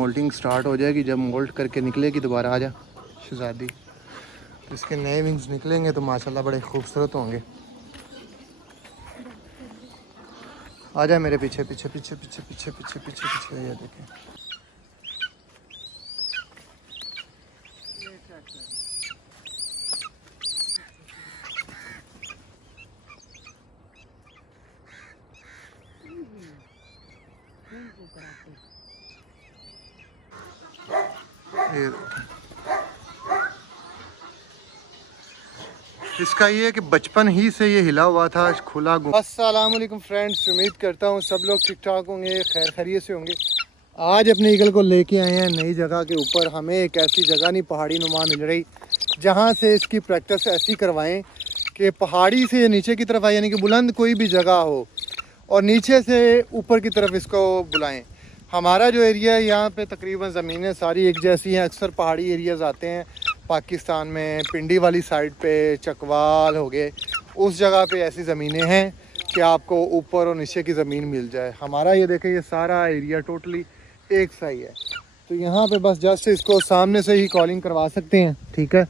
Moulting start हो जाएगी, जब मोल्ट करके निकलेगी दोबारा आ जा शहजादी, इसके नए विंग्स निकलेंगे तो माशाल्लाह बड़े खूबसूरत होंगे। आ जा मेरे पीछे पीछे पीछे पीछे पीछे पीछे पीछे पीछे, ये देखें। इसका ये है कि बचपन ही से ये हिला हुआ था, खुला घूम। अस्सलाम वालेकुम फ्रेंड्स, उम्मीद करता हूँ सब लोग ठीक ठाक होंगे, खैर खैरियत से होंगे। आज अपने ईगल को लेके आए हैं नई जगह के ऊपर। हमें एक ऐसी जगह नहीं पहाड़ी नुमा मिल रही जहाँ से इसकी प्रैक्टिस ऐसी करवाएं कि पहाड़ी से नीचे की तरफ आए, यानी कि बुलंद कोई भी जगह हो और नीचे से ऊपर की तरफ इसको बुलाएं। हमारा जो एरिया है यहाँ पे तकरीबन ज़मीनें सारी एक जैसी हैं। अक्सर पहाड़ी एरियाज़ आते हैं पाकिस्तान में, पिंडी वाली साइड पे, चकवाल हो गए, उस जगह पे ऐसी ज़मीनें हैं कि आपको ऊपर और नीचे की ज़मीन मिल जाए। हमारा ये देखें, ये सारा एरिया टोटली एक सा ही है। तो यहाँ पे बस जस्ट इसको सामने से ही कॉलिंग करवा सकते हैं, ठीक है,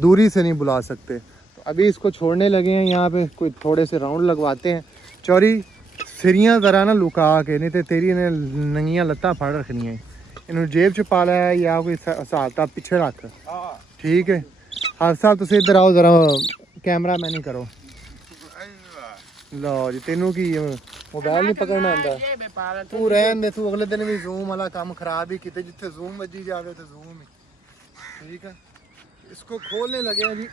दूरी से नहीं बुला सकते। तो अभी इसको छोड़ने लगे हैं, यहाँ पे कोई थोड़े से राउंड लगवाते हैं। चौरी सिरियाँ ज़रा ना लुका के, नहीं तो तेरी ने नंगियाँ लत्ता फाड़ रखनी है। इन्होंने जेब च पा लिया है या कोई हिसाब पीछे रख, ठीक है। हर साल तुम इधर आओ, ज़रा कैमरा मैन ही करो। लो जी, तेनू की मोबाइल नहीं पकड़ना आंदा, तू रहन दे, तू अगले दिन भी जूम वाला काम खराब ही किते, जिथे जूम वजी जावे तो जूम ही, ठीक है। इसको खोलने लगे हैं जी।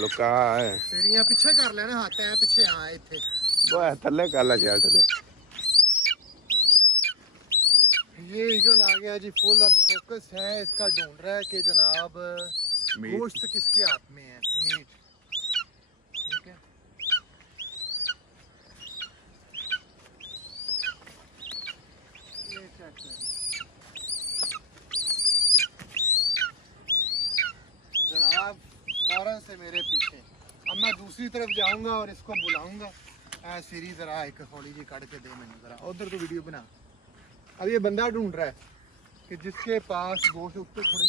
लुका है, तेरियां पीछे कर लेना, हाथ है पीछे, हाँ इथे वो थल्ले काला शर्ट दे। ये ईगल आ गया जी, फुल अब फोकस है इसका, ढूंढ रहा है कि जनाब गोश्त किसके हाथ में है, मीट, ठीक है। जनाब फौरन से मेरे पीछे। अब मैं दूसरी तरफ जाऊंगा और इसको बुलाऊंगा। सीरी जरा एक थोड़ी जी कट के दे मैंने, जरा उधर तो वीडियो बना। अब ये बंदा ढूंढ रहा है कि जिसके पास गोश्त, उसको थोड़ी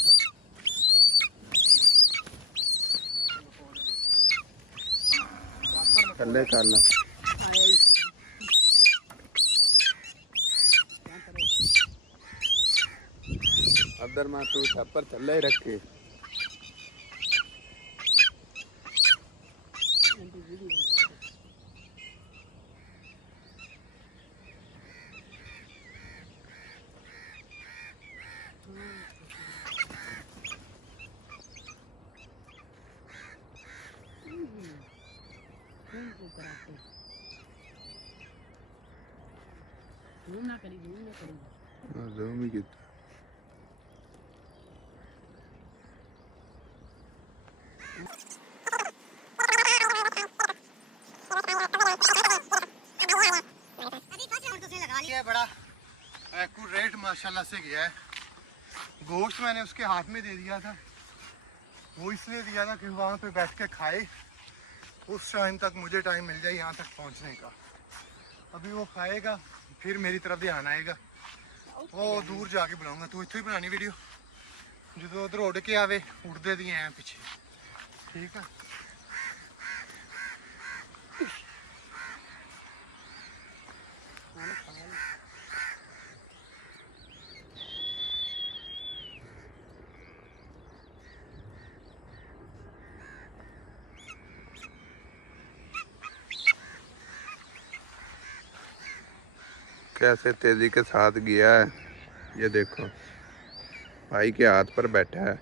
थल्ले काला अदर में तू छप्पर थल्ले ही रखे। जूम ही कितना बड़ा एक्यूरेट माशाल्लाह से गया है। गोश्त मैंने उसके हाथ में दे दिया था, वो इसलिए दिया था कि वहाँ पे बैठ के खाए, उस टाइम तक मुझे टाइम मिल जाए यहाँ तक पहुँचने का। अभी वो खाएगा फिर मेरी तरफ ध्यान आएगा, वो दूर जाके बुलाऊंगा। तू इतने ही बनानी वीडियो, जो उधर उड़ के आवे, उड़ते दिए हैं पीछे, ठीक है। कैसे तेजी के साथ गया है, ये देखो भाई के हाथ पर बैठा है।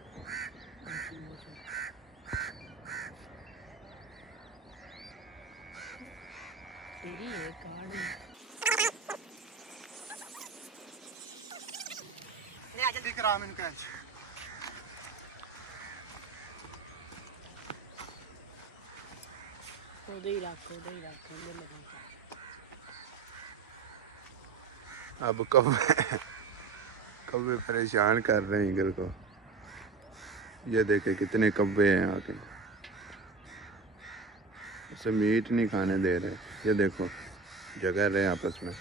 अब कब्बे परेशान कर रहे हैं ईगल को। ये देखे कितने कब्बे हैं आके, उसे मीट नहीं खाने दे रहे। ये देखो जगह रहे आपस में।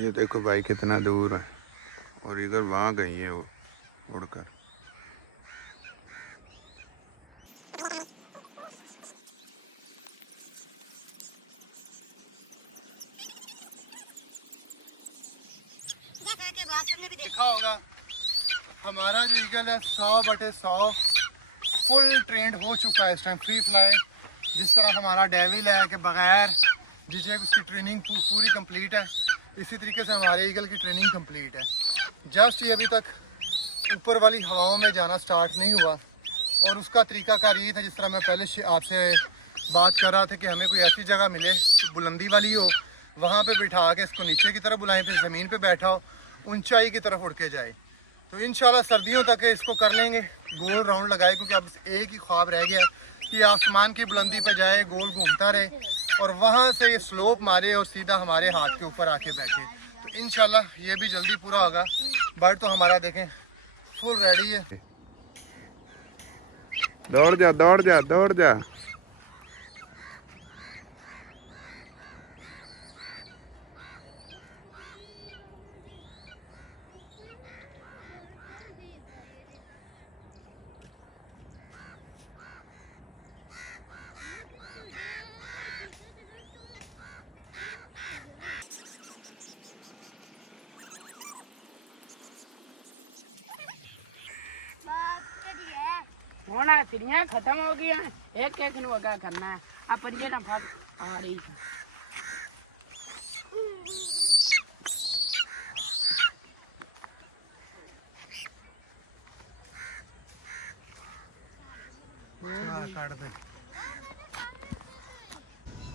ये देखो भाई कितना दूर है और इधर वहाँ गई है वो उड़कर। देखा होगा हमारा जो ईगल है 100/100 फुल ट्रेंड हो चुका है इस टाइम फ्री फ्लाई। जिस तरह हमारा डेविल है कि बगैर जीजे उसकी ट्रेनिंग पूरी कंप्लीट है, इसी तरीके से हमारे ईगल की ट्रेनिंग कंप्लीट है। जस्ट ये अभी तक ऊपर वाली हवाओं में जाना स्टार्ट नहीं हुआ और उसका तरीकाकार ये था, जिस तरह मैं पहले आपसे बात कर रहा था कि हमें कोई ऐसी जगह मिले बुलंदी वाली हो, वहाँ पे बिठा के इसको नीचे की तरफ बुलाएं, फिर ज़मीन पे बैठा हो, ऊंचाई की तरफ उड़ के जाए। तो इंशाल्लाह सर्दियों तक इसको कर लेंगे, गोल राउंड लगाए, क्योंकि अब एक ही ख्वाब रह गया कि आसमान की बुलंदी पे जाए, गोल घूमता रहे और वहाँ से ये स्लोप मारे और सीधा हमारे हाथ के ऊपर आके बैठे। तो इंशाल्लाह ये भी जल्दी पूरा होगा। बर्ड तो हमारा देखें फुल रेडी है। दौड़ जा दौड़ जा दौड़ जा। होना चिड़िया खत्म हो गई हैं, एक एक वगा करना है। अब परिये ना भाग आ रही है।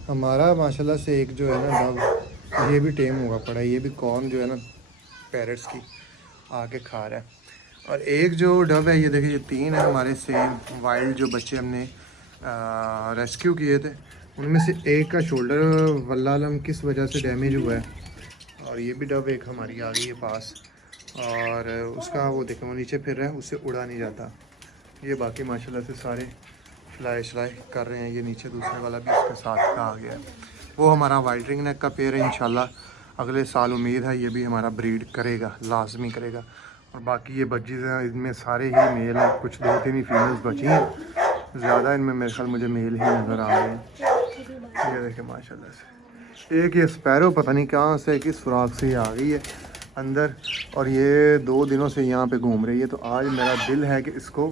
हमारा माशाल्लाह से एक जो है ना डॉग, ये भी टेम होगा पड़ा, ये भी कॉर्न जो है ना पैरट्स की आके खा रहा है। और एक जो डब है, ये देखिए, ये 3 है हमारे सेम वाइल्ड जो बच्चे हमने रेस्क्यू किए थे, उनमें से एक का शोल्डर वल्लालम किस वजह से डैमेज हुआ है। और ये भी डब एक हमारी आ गई है पास, और उसका वो देखें वो नीचे फिर रहा है, उससे उड़ा नहीं जाता। ये बाकी माशाल्लाह से सारे फ्लाई शलाई कर रहे हैं। ये नीचे दूसरे वाला भी उसके साथ का आ गया है, वो हमारा वाइल्ड रिंग नेक का पेयर है। इंशाल्लाह अगले साल उम्मीद है ये भी हमारा ब्रीड करेगा, लाजमी करेगा। और बाकी ये बच्चीज़ हैं, इनमें सारे ही मेल हैं, कुछ 2-3 ही फीमेल्स बची हैं, ज़्यादा इनमें मेरे ख्याल मुझे मेल ही नज़र आ रहे हैं। ये देखें माशाल्लाह से एक ये स्पैरो पता नहीं कहाँ से किस सुराख से आ गई है अंदर, और ये 2 दिनों से यहाँ पे घूम रही है। तो आज मेरा दिल है कि इसको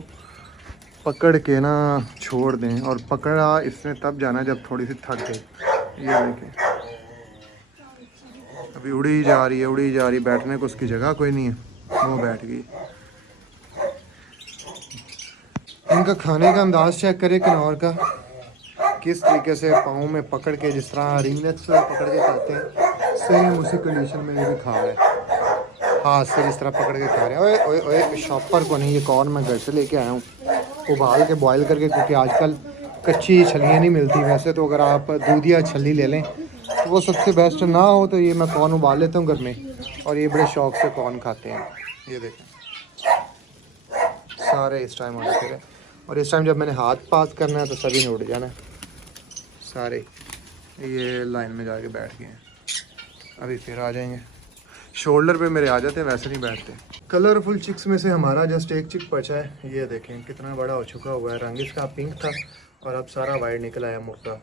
पकड़ के ना छोड़ दें, और पकड़ा इसने तब जाना जब थोड़ी सी थक गई। ये देखें अभी उड़ी जा रही है, उड़ी जा रही, बैठने को उसकी जगह कोई नहीं है, वो बैठ गई। इनका खाने का अंदाज चेक करें किन्नौर का, किस तरीके से पाँव में पकड़ के, जिस तरह रिंगनेक्स पकड़ के खाते हैं, सेम उसी कंडीशन में ये भी खा रहे हैं, हाथ से जिस तरह पकड़ के खा रहे हैं। ओए ओए ओए, शॉपर को नहीं, ये कॉर्न मैं घर से लेके आया हूँ उबाल के बॉयल करके, क्योंकि आजकल कच्ची छलियाँ नहीं मिलती। वैसे तो अगर आप दूधिया छली ले लें तो वो सबसे बेस्ट, ना हो तो ये मैं कॉर्न उबाल लेता हूँ घर में, और ये बड़े शौक से कॉर्न खाते हैं। ये देखें सारे इस टाइम उड़ के, और इस टाइम जब मैंने हाथ पास करना है तो सभी ने उड़ जाना है सारे। ये लाइन में जाके बैठ गए हैं, अभी फिर आ जाएंगे। शोल्डर पे मेरे आ जाते हैं, वैसे नहीं बैठते। कलरफुल चिक्स में से हमारा जस्ट एक चिक बचा है। ये देखें कितना बड़ा हो चुका हुआ है, रंग इसका पिंक था और अब सारा वाइट निकल आया मोटा,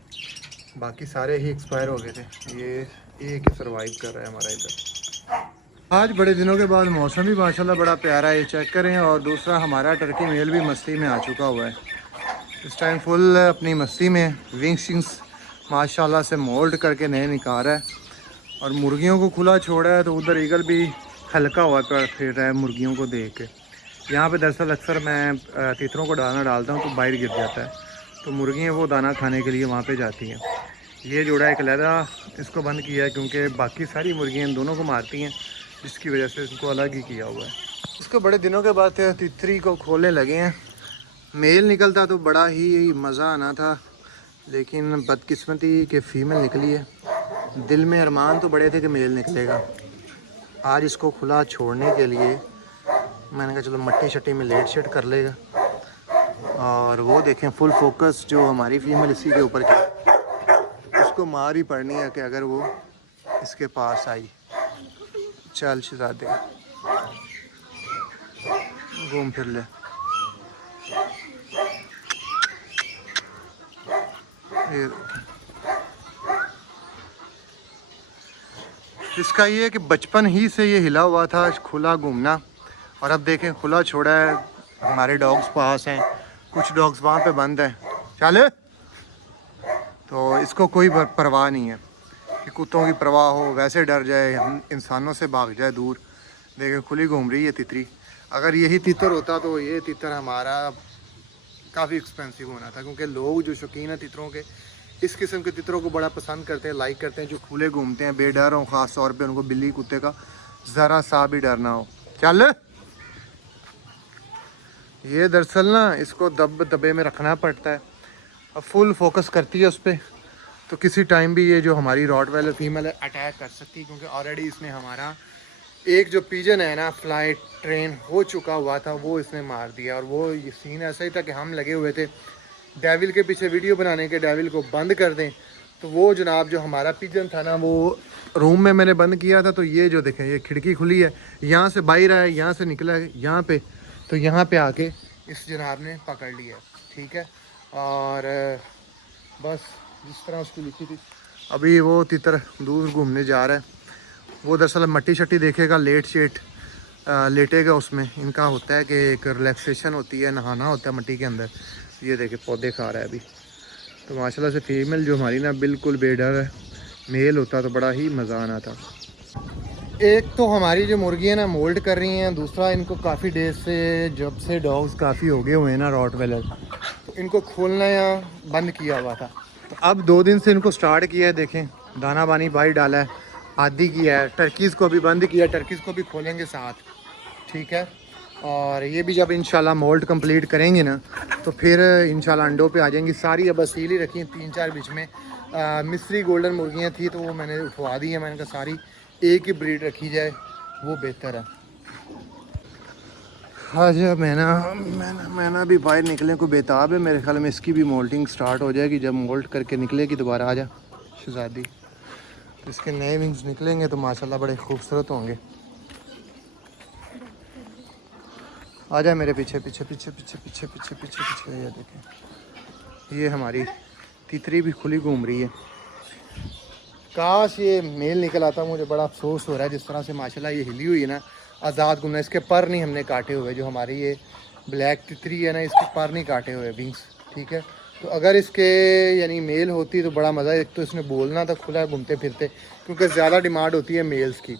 बाकी सारे ही एक्सपायर हो गए थे। ये एक ही सर्वाइव कर रहा है हमारा इधर। आज बड़े दिनों के बाद मौसम भी माशाल्लाह बड़ा प्यारा है, ये चेक करें। और दूसरा हमारा टर्की मेल भी मस्ती में आ चुका हुआ है, इस टाइम फुल अपनी मस्ती में, विंग्स माशाल्लाह से मोल्ड करके नए निकाल रहा है। और मुर्गियों को खुला छोड़ा है तो उधर ईगल भी हल्का हुआ पर फिर रहा है मुर्गियों को देख के। यहाँ पे दरअसल अक्सर मैं तीतरों को दाना डालता हूँ तो बाहर गिर जाता है, तो मुर्गियाँ वो दाना खाने के लिए वहाँ पे जाती हैं। ये जोड़ा एक अलहदा इसको बंद किया है, क्योंकि बाकी सारी मुर्गियाँ इन दोनों को मारती हैं, जिसकी वजह से इसको अलग ही किया हुआ है। इसको बड़े दिनों के बाद तितरी को खोलने लगे हैं। मेल निकलता तो बड़ा ही मज़ा आना था, लेकिन बदकिस्मती के फीमेल निकली है। दिल में अरमान तो बड़े थे कि मेल निकलेगा। आज इसको खुला छोड़ने के लिए मैंने कहा चलो मट्टी शट्टी में लेट शेट कर लेगा। और वो देखें फुल फोकस जो हमारी फीमेल इसी के ऊपर की, उसको मार ही पड़नी है कि अगर वो इसके पास आई। चल शहजादे घूम फिर ले। इसका ये है कि बचपन ही से ये हिला हुआ था खुला घूमना, और अब देखें खुला छोड़ा है। हमारे डॉग्स पास हैं, कुछ डॉग्स वहाँ पे बंद हैं। चल, तो इसको कोई परवाह नहीं है कि कुत्तों की परवाह हो, वैसे डर जाए, हम इंसानों से भाग जाए दूर। देखें खुली घूम रही है तितरी। अगर यही तितर होता तो ये तितर हमारा काफ़ी एक्सपेंसिव होना था, क्योंकि लोग जो शौकीन हैं तितरों के, इस किस्म के तितरों को बड़ा पसंद करते हैं, लाइक करते हैं, जो खुले घूमते हैं, बेडर हों। ख़ास तौर पे उनको बिल्ली कुत्ते का ज़रा सा भी डर ना हो। चल, ये दरअसल ना इसको दबे में रखना पड़ता है। अब फुल फोकस करती है उस पर, तो किसी टाइम भी ये जो हमारी रॉटवाइलर फीमेल है अटैक कर सकती है, क्योंकि ऑलरेडी इसने हमारा एक जो पिजन है ना फ्लाइट ट्रेन हो चुका हुआ था, वो इसने मार दिया। और वो ये सीन ऐसा ही था कि हम लगे हुए थे डेविल के पीछे वीडियो बनाने के, डेविल को बंद कर दें। तो वो जनाब जो हमारा पिजन था ना, वो रूम में मैंने बंद किया था। तो ये जो देखें, ये खिड़की खुली है, यहाँ से बाहर आया, यहाँ से निकला है यहाँ पे, तो यहाँ पे आके इस जनाब ने पकड़ लिया। ठीक है, और बस जिस तरह उसकी लिखी थी। अभी वो तितर दूर घूमने जा रहा है। वो दरअसल मट्टी शट्टी देखेगा, लेटेगा उसमें। इनका होता है कि एक रिलैक्सेशन होती है, नहाना होता है मट्टी के अंदर। ये देखे पौधे खा रहा है अभी। तो माशाल्लाह से फीमेल जो हमारी ना बिल्कुल बेडर है। मेल होता तो बड़ा ही मज़ा आना था। एक तो हमारी जो मुर्गियाँ ना मोल्ड कर रही हैं, दूसरा इनको काफ़ी देर से, जब से डॉग्स काफ़ी हो गए हुए हैं ना रॉटवेलर, तो इनको खोलना या बंद किया हुआ था। तो अब 2 दिन से इनको स्टार्ट किया है। देखें दाना पानी बाहर डाला है, आदि किया है। टर्कीज़ को भी बंद किया, टर्कीज़ को भी खोलेंगे साथ। ठीक है, और ये भी जब इंशाल्लाह मोल्ड कंप्लीट करेंगे ना, तो फिर इंशाल्लाह अंडों पे आ जाएंगी सारी। अब सील ही रखी 3-4 बीच में मिस्री गोल्डन मुर्गियाँ थी, तो वो मैंने उठवा दी है। मैंने कहा सारी एक ही ब्रीड रखी जाए, वो बेहतर है। हाँ जी, मैना भी बाहर निकलने को बेताब है। मेरे ख्याल में इसकी भी मोल्टिंग स्टार्ट हो जाएगी। जब मोल्ट करके निकलेगी दोबारा आ जा शहजादी, तो इसके नए विंग्स निकलेंगे तो माशाल्लाह बड़े खूबसूरत होंगे। आ जाए मेरे पीछे पीछे पीछे पीछे पीछे पीछे पीछे पीछे। ये देखें, ये हमारी तितरी भी खुली घूम रही है। काश ये मेल निकल आता, मुझे बड़ा अफसोस हो रहा है। जिस तरह से माशाल्लाह ये हिली हुई है ना, आज़ाद घूमना। इसके पर नहीं हमने काटे हुए, जो हमारी ये ब्लैक तितरी है ना, इसके पर नहीं काटे हुए विंग्स। ठीक है, तो अगर इसके यानी मेल होती तो बड़ा मज़ा। एक तो इसने बोलना था खुला घूमते फिरते, क्योंकि ज़्यादा डिमांड होती है मेल्स की।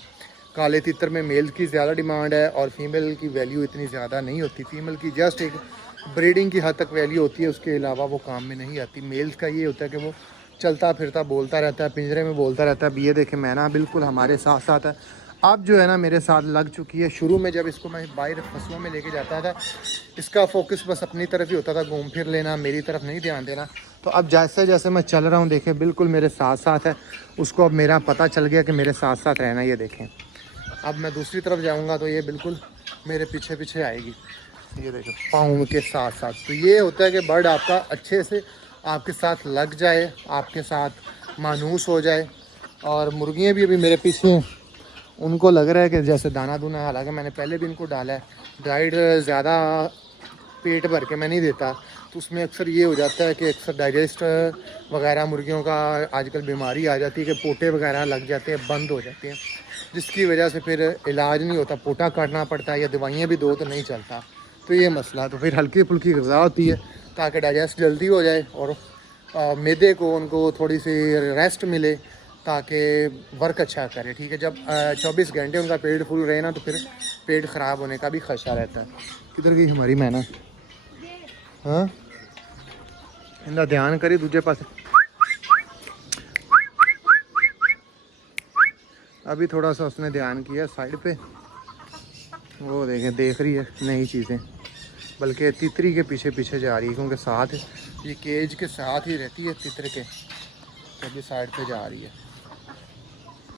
काले तितर में मेल की ज़्यादा डिमांड है, और फीमेल की वैल्यू इतनी ज़्यादा नहीं होती। फीमेल की जस्ट एक ब्रीडिंग की हद तक वैल्यू होती है, उसके अलावा वो काम में नहीं आती। मेल्स का ये होता है कि वो चलता फिरता बोलता रहता है, पिंजरे में बोलता रहता है। अब ये देखें मैना बिल्कुल हमारे साथ साथ है। अब जो है ना मेरे साथ लग चुकी है। शुरू में जब इसको मैं बाहर फसलों में लेके जाता था, इसका फोकस बस अपनी तरफ ही होता था, घूम फिर लेना, मेरी तरफ नहीं ध्यान देना। तो अब जैसे जैसे मैं चल रहा हूँ, देखें बिल्कुल मेरे साथ साथ है। उसको अब मेरा पता चल गया कि मेरे साथ साथ रहना। ये देखें, अब मैं दूसरी तरफ जाऊँगा तो ये बिल्कुल मेरे पीछे पीछे आएगी। ये देखें पाँव के साथ साथ। तो ये होता है कि बर्ड आपका अच्छे से आपके साथ लग जाए, आपके साथ मानूस हो जाए। और मुर्गियाँ भी अभी मेरे पीछे, उनको लग रहा है कि जैसे दाना दूना, हालांकि मैंने पहले भी इनको डाला है। ड्राइड ज़्यादा पेट भर के मैं नहीं देता, तो उसमें अक्सर ये हो जाता है कि अक्सर डाइजेस्ट वगैरह मुर्गियों का आजकल बीमारी आ जाती है कि पोटे वगैरह लग जाते हैं, बंद हो जाते हैं, जिसकी वजह से फिर इलाज नहीं होता, पोटा काटना पड़ता है, या दवाइयाँ भी दो तो नहीं चलता। तो ये मसला, तो फिर हल्की फुल्की ग़िज़ा होती है ताकि डाइजेस्ट जल्दी हो जाए, और मैदे को उनको थोड़ी सी रेस्ट मिले ताकि वर्क अच्छा करे। ठीक है, जब 24 घंटे उनका पेट फुल रहे ना, तो फिर पेट ख़राब होने का भी खदशा रहता है। किधर गई हमारी मैना? हाँ, इनका ध्यान करी दूजे पास। अभी थोड़ा सा उसने ध्यान किया साइड पे, वो देखें देख रही है नई चीज़ें, बल्कि तितरी के पीछे पीछे जा रही है, क्योंकि साथ ये केज के साथ ही रहती है तितर के। जब ये साइड पे जा रही है,